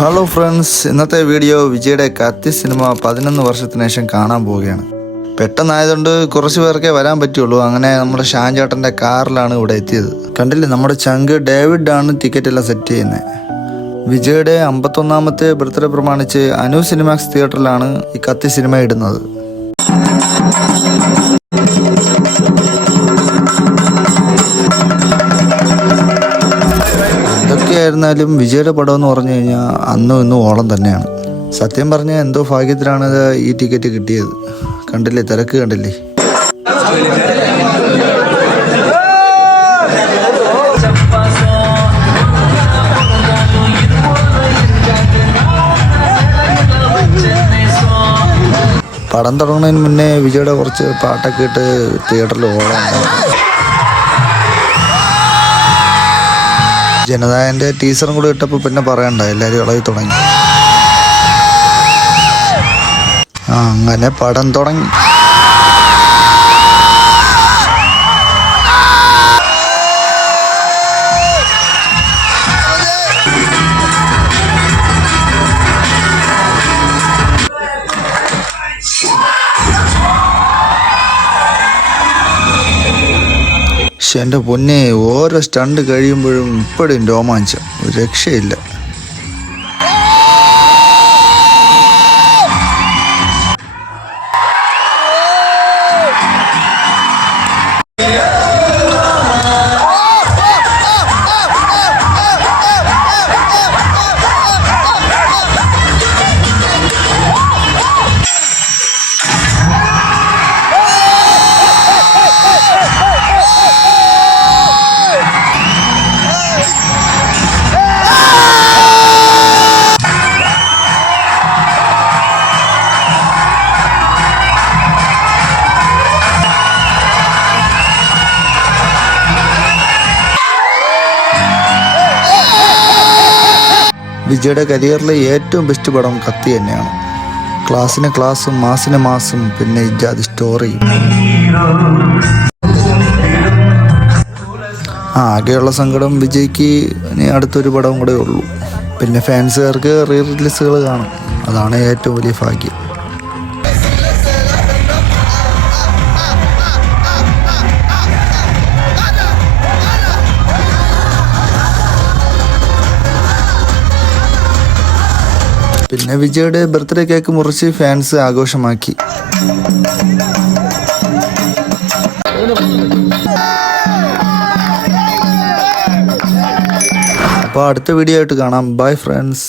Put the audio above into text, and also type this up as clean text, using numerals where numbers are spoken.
Hello friends, ഇന്നത്തെ video വിജയുടെ കത്തി സിനിമ 11 വർഷത്തിന് ശേഷം കാണാൻ പോവുകയാണ്. പെട്ടെന്നായതുകൊണ്ട് കുറച്ച് പേർക്കേ വരാൻ പറ്റുള്ളൂ. അങ്ങനെ നമ്മുടെ ഷാൻ ചേട്ടൻ്റെ കാറിലാണ് ഇവിടെ എത്തിയത്. കണ്ടില്ലേ, നമ്മുടെ ചങ്ക് ഡേവിഡ് ആണ് ടിക്കറ്റ് എല്ലാം സെറ്റ് ചെയ്യുന്നത്. വിജയുടെ 51ാമത്തെ ബർത്ത്ഡേ പ്രമാണിച്ച് അനു സിനിമാക്സ് തിയേറ്ററിലാണ് ഈ കത്തി സിനിമ ഇടുന്നത്. എന്തൊക്കെയായിരുന്നാലും വിജയുടെ പടം എന്ന് പറഞ്ഞു കഴിഞ്ഞാൽ അന്നും ഇന്നും ഓളം തന്നെയാണ്. സത്യം പറഞ്ഞാൽ എന്തോ ഭാഗ്യത്തിലാണ് ഈ ടിക്കറ്റ് കിട്ടിയത്. കണ്ടില്ലേ, തിരക്ക് കണ്ടില്ലേ. പടം തുടങ്ങുന്നതിന് മുന്നേ വിജയുടെ കുറച്ച് പാട്ടൊക്കെ ഇട്ട് തിയേറ്ററിൽ ഓളം. ജനതായൻ്റെ ടീച്ചറും കൂടെ ഇട്ടപ്പോൾ പിന്നെ പറയണ്ട, എല്ലാവരും ഇളകി തുടങ്ങി. അങ്ങനെ പടം തുടങ്ങി. പക്ഷെ എൻ്റെ പൊന്നെ, ഓരോ സ്റ്റണ്ട് കഴിയുമ്പോഴും ഇപ്പോഴും രോമാഞ്ചം, ഒരു രക്ഷയില്ല. വിജയുടെ കരിയറിലെ ഏറ്റവും ബെസ്റ്റ് പടം കത്തി തന്നെയാണ്. ക്ലാസ്സിന് ക്ലാസ്സും മാസിന് മാസും പിന്നെ ഇജാതി സ്റ്റോറിയും. ആകെയുള്ള സങ്കടം വിജയ്ക്ക് ഇനി അടുത്തൊരു പടം കൂടെ ഉള്ളൂ. പിന്നെ ഫാൻസുകാർക്ക് റീ റിലീസുകൾ കാണും. അതാണ് ഏറ്റവും വലിയ ഭാഗ്യം. പിന്നെ വിജയുടെ ബർത്ത്ഡേ കേക്ക് മുറിച്ച് ഫാൻസ് ആഘോഷമാക്കി. അപ്പോൾ അടുത്ത വീഡിയോ ആയിട്ട് കാണാം. Bye friends.